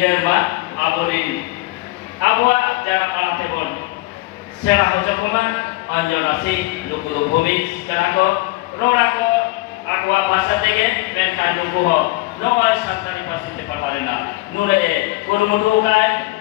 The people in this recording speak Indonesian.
uiher ba aborin abuak jarak alam tebon serah hojokoma anjonasi luku bumi sekarang ko rorako aku bahasa tege menkan luku ho noai santari pasti tepat arena nure kurumudu kai